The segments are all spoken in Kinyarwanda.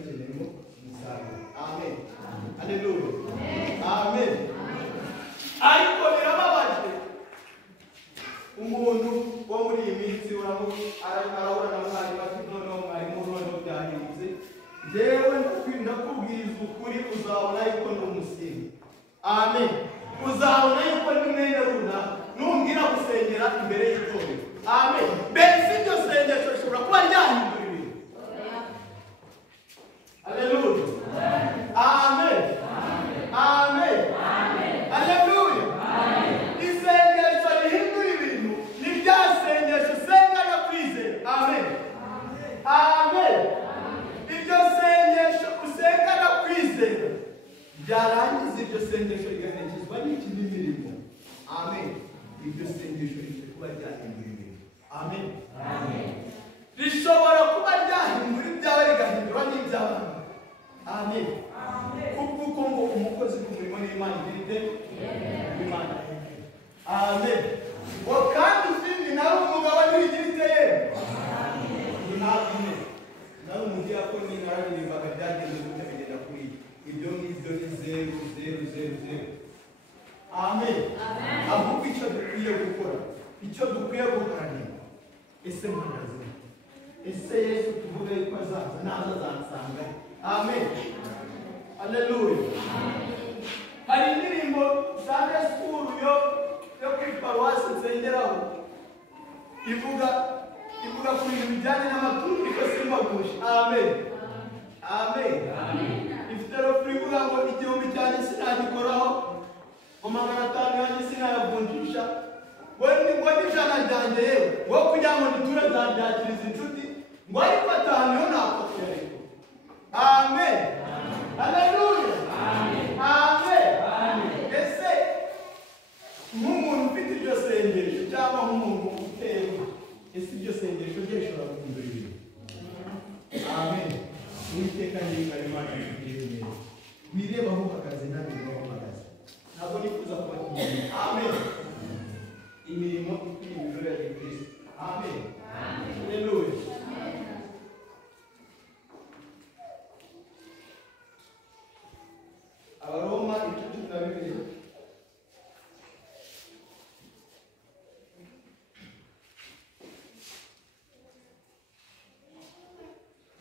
dukeneyemo umusaruro. Amen. Haleluya. Amen. Ariko birababaje umuntu wo muri iyi minsi arahura na mwarimu ati noneho mwarimu noneho byahindutse, jewe ndakubwiza ukuri uzabona yuko ndi umusinzi. Amen. Uzabona yuko ndi mwene runaka numbwira gusengera imbere y'itorero. Amen. Mbese iryo sengesho rishobora kuba ryahindura ibintu. Haleluya. Amen. Amen. Haleluya. Isengesho rihindura ibintu ni rya sengesho usenga no kwizera. Amen. Amen. Iryo sengesho usenga no kwizera byarangiza iryo sengesho rigaherekezwa n'ikindi mirimo. Amen. Iryo sengesho rishobora kuba ryahindura ibintu. Amen. Rishobora kuba ryahindura ibyawe rigahindura n'iby'abandi. Amen. Kuko ngo umukozi ku murimo n'Imana irite Imana. Amen. Kandi ikindi nari umugabo n'irigirite ye. Amen. Nari umudiyakoni nararirimbaga byagenze gute bigenda kuri ibyo ngibyo ni 0. Amen. Ahubwo icyo dukwiye gukora, icyo dukwiye guharanira, ese mpagaze, ese Yesu tuvuge yuko azaza naza azansanga. Amen. Haleluya. Hari indirimbo Sunday school yo kuri paruwasi nsengeraho ivuga ku bintu bijyanye n'amaturo ariko simbagusha. Amen. Amen. Ifite rero ivuga ngo igihumbi cyanjye sinagikoraho, ngo 500 yanjye sinayavunjisha, ngo n'ijana ryanjye yewe wo kugira ngo niture nzabyakiriza inshuti, ngo ariko 5 yo nakopera. Amen. Haleluya. Amen. Ese nk'umuntu ufite iryo sengesho cyangwa nk'umuntu uteye, ese iryo sengesho rye rishobora guhindura ibintu. Amen. Uwiteka nyir'ingabo Imana ikugirire neza. Wireba aho uhagaze nawe niho uhagaze. Ntabwo nifuza kuba imirimo. Amen. Imirimo ikwiye imikorere ya Kristo. Amen. Haleluya. Abaroma 12.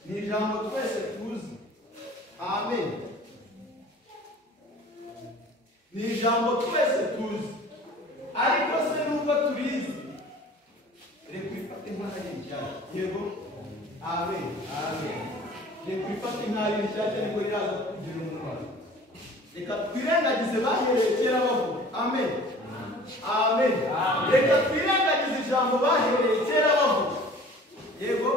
Ni ijambo twese tuzi. Amen. Ni ijambo twese tuzi. Ariko se nubwo turizi, reka ifate nk'ari nshyashya. Yego. Amen. Reka ifate nk'ari nshyashya niko riraza kugira umumaro. Reka twirengagize bahereye kera bavuga. Amen. Reka twirengagize ijambo bahereye kera bavuga. Yego.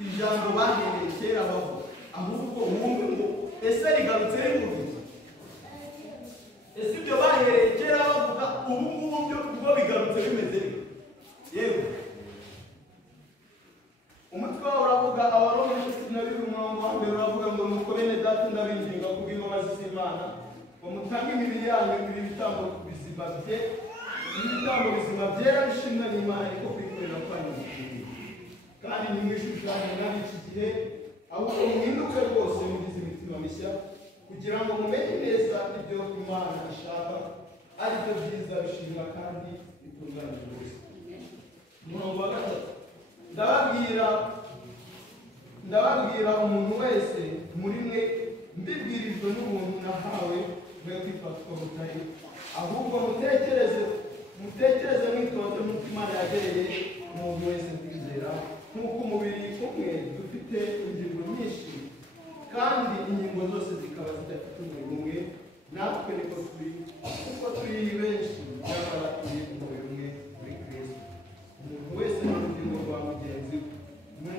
Ijambo bahereye kera bavuga. Ahubwo wumve ngo ese rigarutse rivuga. Ese ibyo bahereye kera bavuga ubu ngubu byo ubwo bigarutse bimeze. Yego. Umutwe wawe uravuga Abaroma 12:1 uravuga ngo nuko bene data ndabinginga kubw'imbabazi z'Imana ngo mutange imibiri yanyu ibitambo bizima byera bishimwa n'Imana ariko kwikorera kwanyu gukwiriye. Kandi nimwishushanye n'iki gihe ahubwo muhinduke rwose mugize imitima mishya kugira ngo mumenye neza ibyo Imana ishaka ari byo byiza bishimwa kandi bitunganije rwose. Umurongo wa 3. Ndababwira umuntu wese muri mwe mbibwirijwe n'umuntu nahawe mwe kwifatwa mutari, ahubwo mutekereze mwitonze nk'uko Imana yagereye umuntu wese kwizera, nk'uko umubiri umwe dufite ingingo nyinshi kandi ingingo zose zikaba zidafite umubiri umwe, natwe niko turi kuko turi benshi nyamara turi umubiri umwe muri Kristo. Umuntu wese ni urugingo rwa mugenzi we,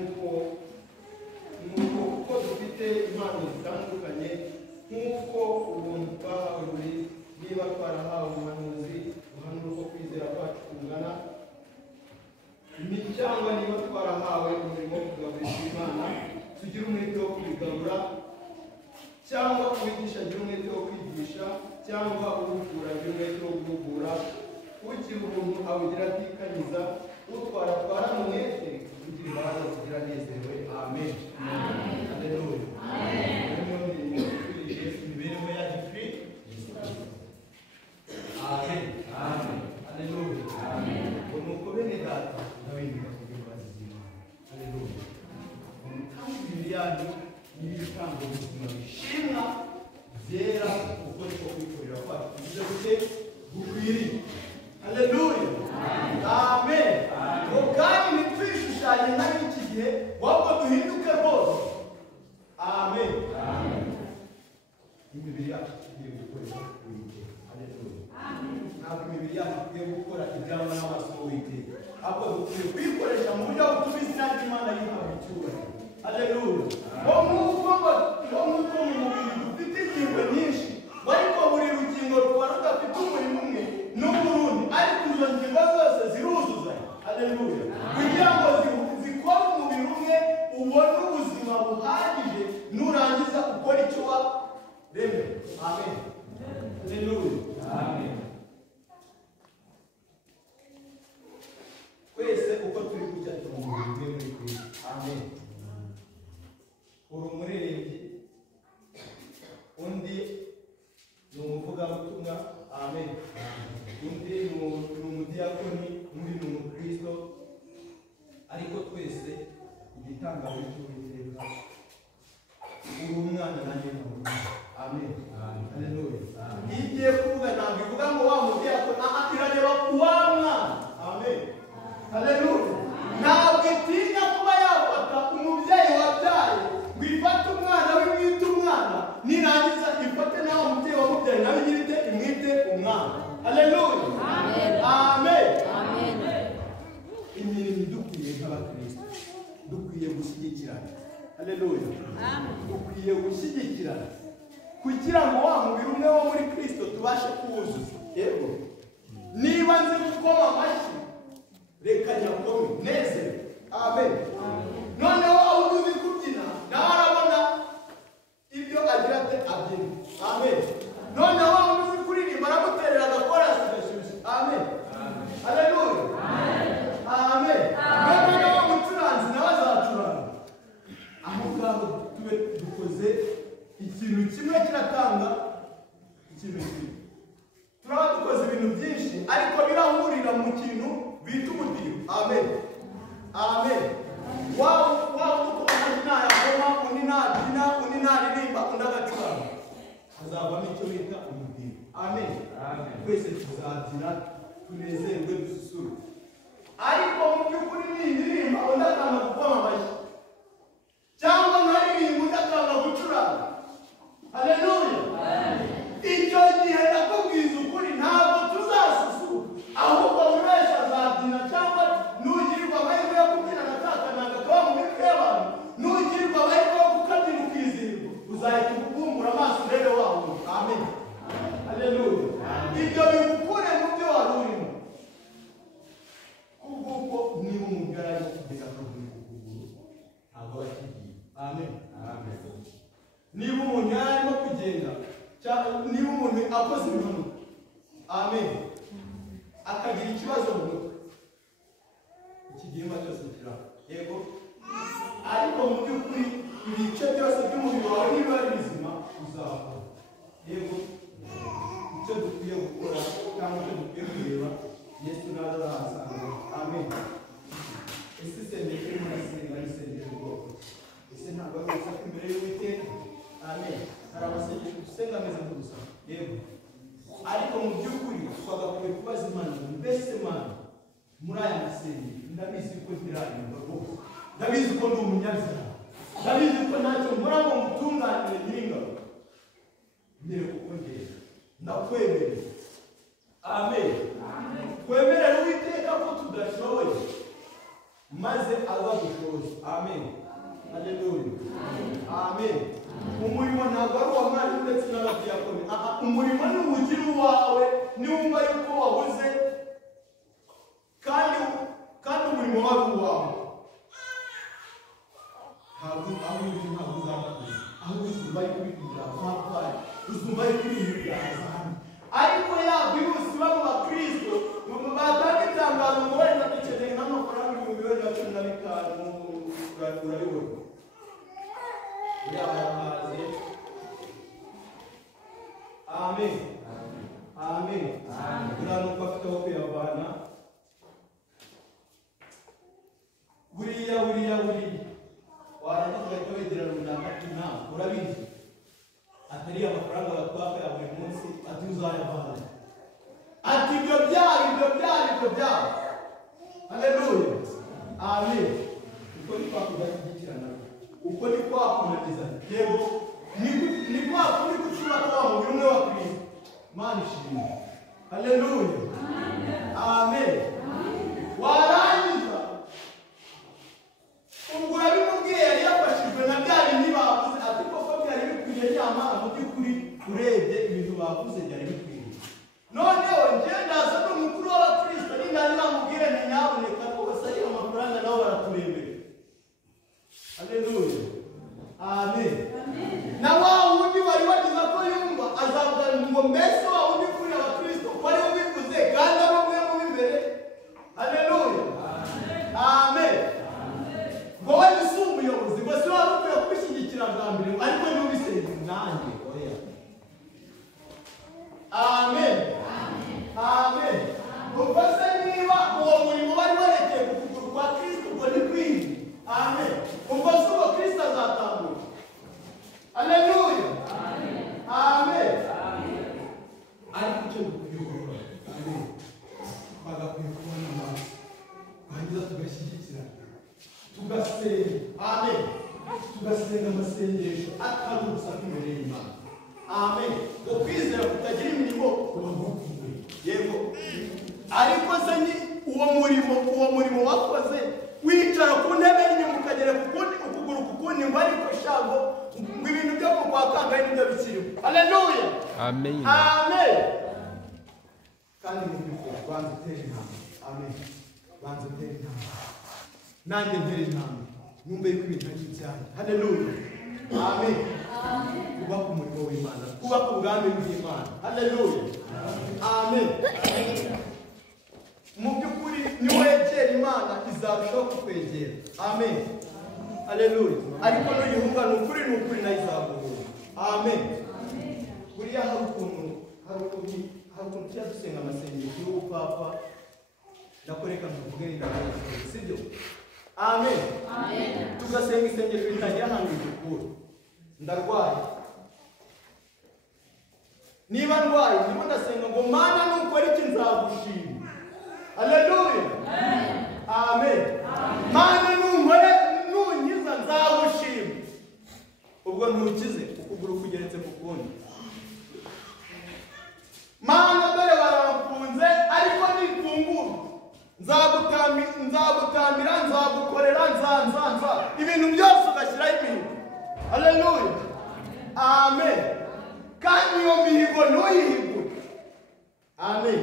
kuko dufite impano zitandukanye nk'uko ubuntu twahawe buri. Niba twarahawe ubuhanuzi ubuhanura uko kwizera kwacu kungana, cyangwa niba twarahawe umurimo wo kugaburira Imana tugira umwete wo kubigarura, cyangwa kwigisha agira umwete wo kwigisha, cyangwa uhugura agira umwete wo guhugura, ugira ubuntu awugira atikanyiza, utwara umwete kugira imbaraga zigira nezerewe. Amen. yanyu n'ibitambo ubuzima bishimwa byera uko niko kwikorera kwacu tugize gute gukwiriye. Haleluya, amen. Ngo kandi ntitwishushanye n'iki gihe ahubwo duhinduke rwose. Amen. Imibiri yacu tugiye gukorera Uwiteka. Haleluya. Ntabwo imibiri yacu tugiye gukora ibyangwa n'amaso y'Uwiteka, ahubwo dukwiye kuyikoresha mu buryo butuma izina ry'Imana rihabwa icyubahiro. Haleluya. Ngo nk'uko mu mubiri dufite ingingo nyinshi, ariko buri rugingo ruba rudafite umurimo umwe n'uburundi, ariko izo ngingo zose ziruzuzanya. Haleluya. Kugira ngo zikore umubiri umwe ubone ubuzima buhagije, nurangiza ukora icyo waremwe. Amen. Haleluya. Amen. Twese uko turi kujya turi umubiri umwe muri Kristo. Amen. Uri umuririmbyi, undi ni umuvugabutumwa. Amen. Undi ni umudiyakoni, undi ni umukristo, ariko twese igitangaje cy'Uwiteka uri umwana nanjye ni umwana. Amen. Haleluya. Iyo igiye kuvuga ntabwo ivuga ngo wa mudiyakoni, irareba ku wa mwana. Amen. Haleluya. Ntabwo itinya kuba yafata umubyeyi wabyaye ngo ifate umwana w'imwite umwana, nirangiza ifate nawe umubyeyi wamubyaye nawe nyirite imwite umwana. Haleluya. Amen. Imirimo dukwiye nk'abakristo dukwiye gushyigikirana. Haleluya. Dukwiye gushyigikirana kugira ngo wa mubiri umwe wo muri Kristo tubashe kuwuzuza. Yego, niba nzi gukoma amashyi reka nyakome nezere. Amen. Noneho aho uzi kubyina nawe arabona ibyo agira ate abyina. Amen. Noneho aho uzi kuririmba aramuterera agakorasi gashyushye. Amen. Haleluya. Amen. Noneho umucuranzi nawe azacuranga. Aho ngaho tube dukoze ikintu kimwe kiratanga ikintu kimwe. Turaba dukoze ibintu byinshi ariko birahurira mu kintu bita umudiho. Amen. Amen. Waba uko nayakoma, undi nabyina, undi naririmba, undi agacuranga, hazavamo icyo bita umudiho. Amen. Twese tuzabyina tunezerwe dususuruke, ariko mu by'ukuri nindirimba undi akanga gukoma amashyi, cyangwa nkaririmba undi akanga gucuranga. Haleluya. Icyo gihe ndakubwiza ukuri ntabwo tuzasusuruka, ahubwo buri wese azabyina, cyangwa nugirirwa amahirwe yo kubyina agatatanaga kaba mu mitwe y'abantu, nugirirwa amahirwe yo kukabyina ukizihirwa, uzahita ugukumbura amaso urebe wawe. Amen. Haleluya. Ibyo bigukure mu byo wari urimo, kuko niba umugara arimo kugeza ku kuguru ntabwo bakigiye. Amen. Niba umuntu yari arimo kugenda, niba umuntu akoze impanuka, amen, akagira ikibazo mu mutwe, ikigimba cyose kiraba. Yego, ariko mu by'ukuri ibice byose by'umubiri wawe niba ari bizima uzakora. Yego, icyo dukwiye gukora cyangwa icyo dukwiye kureba, Yesu nawe arahasanga. Amen. Ese isengesho urimo urasenga ni isengesho bwoko? Ese ntabwo ari urusaku imbere y'Uwiteka? Amen. Hari amasengesho dusenga ameze nk'ubusa. Yego, ariko mu by'ukuri twagakwiye kubaza Imana, mbese Mana, muri aya masengesho ndabizi ko ntiraririmba rwose, ndabizi ko ndi umunyabyaha, ndabizi ko ntacyo nkora ngo mutunganire nyir'ingabo, mbere kuko ngenda ndakwemerera. Amen. Kwemerera Uwiteka ko tudashoboye maze azadushoboza. Amen. Haleluya. Amen. Umurimo ntabwo ari uwa mwarimu ndetse n'abadiyakoni. Umurimo ni uwugira uwawe niwumva yuko wabuze, kandi umurimo wari uwawe. Ntabwo aho uri ntabwo uzabakuza, aho uzumva yuko ibintu byawe, uzumva yuko ibintu byawe, ariko yabwihuse baba abakristo batanga itangazo ngo wenda dukeneye nk'amafaranga 15,000 urabibona. Yabahaze. Amen. Amen. Uranuka afite aho kuyavana. Buriya warangiza ugahita wegera ati nawe urabizi atari amafaranga batwaka ya buri munsi ati uzayavana ati ibyo byari haleluya amen uko ni kwakudashyigikirana uko ni kwakunaniza yego ni kwakuri gucuma kwa mubiri umwe wa Kristo Mana ishimwe haleluya amen warangiza ubwo yabimubwiye yari yafashijwe na bya bindi bavuze ati koko byari bikwiye nyamara mu by'ukuri urebye ibintu bavuze byari bikwiye noneho njye ndaza n'umukuru w'abakristo n'ingani namubwire nti nyaboneka rwose ari amafaranga nabo baraturembera haleluya amen na wa wundi wari wagize ko yumva azavuga ngo mbese wa wundi kuri abakristo ko ari ubivuze kandi abo mwe mu imbere haleluya amen ngo we ni umuyobozi ngo si wari ukwiye kubishyigikira bwa mbere ariko ntubisenge nanjye oya amen amen ubwo se niba uwo murimo bari werekeye ku kuguru kwa Kristo ubwo ni kwiga amen ubwo se uwo Kristo azatambuka haleluya amen ariko icyo dukwiye gukora amen bagakwiye kubona amaso hanyuma tugashyigikira tugasenga amen tugasenga amasengesho atari urusaku imbere y'Imana amen ngo kwizera kutagira imirimo kubavuye yego ariko se ni uwo murimo wakoze wicara ku ntebe y'inyuma ukagera ku kundi ukuguru ku kundi ngo ariko shango ngo ibintu byo kukwakanga n'ibyo bikiriho haleluya amen amen kandi mu by'ukuri banza utere intambwe amen banza utere intambwe nanjye ntere intambwe numve yuko ibintu ari ibyanjye haleluya amen kubaka umurimo w'Imana kubaka ubwami bw'Imana haleluya amen mu by'ukuri niwegera Imana izarushaho kukwegera amen haleluya ariko n'uyihunga ni ukuri nayo izaguhunga amen buriya hari ukuntu tujya dusenga amasengesho y'ubupapa ndakoreka tuvuge n'indangagaciro sibyo amen tugasenga isengesho ritagira ahantu rikura ndarwaye niba ndwaye ndimo ndasenga ngo Mana nukora iki nzagushima haleluya amen Mana nunkiza nzagushima ubwo ntukize ukuguru kugeretse ku kundi Mana dore barafunze ariko nifungura nzagutambira nzagukorera nzanza ibintu byose ugashyiraho imihigo haleluya amen kandi iyo mihigo ntuyihigure amen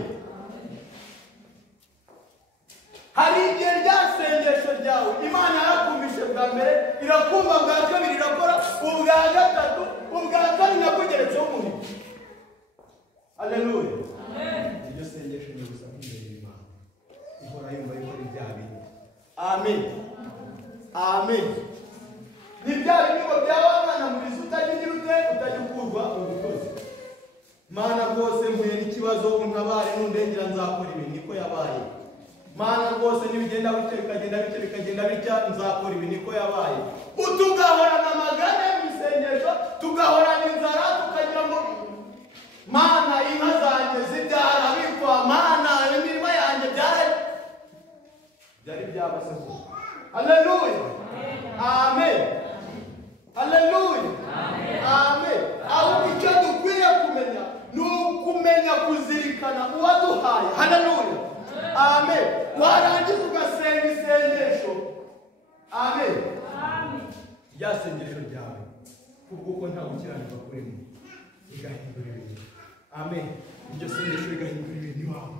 hari igihe rya sengesho ryawe Imana yarakumvishe bwa mbere irakumva bwa kabiri irakora ubwa gatatu ubwa kane nakugeretseho umuhigo haleluya iryo sengesho ni gusa imbere y'Imana ihora yumva yuko ari bya bintu amen amen ni bya bintu byaba Mana muri utagira utajya ukurwa ubukozi Mana rwose mpuye n'ikibazo untabare nundengera nzakora ibi niko yabaye Mana rwose nibigenda bikagenda bitya nzakora ibi niko yabaye utugahorana amagane mu isengesho tugahorana inzara tukagira ngo Mana inka zanjye zibyara bipfa Mana imirimo yanjye byari byabase haleluya amen haleluya amen ahubwo icyo dukwiye kumenya ni ukumenya kuzirikana uwaduhaye haleluya amen warangiza ugasenga isengesho amen rya sengesho ryawe kuko nta gukiranirwa kurimo rigahindura ibintu amen iryo sengesho rigahindura ibintu iwawe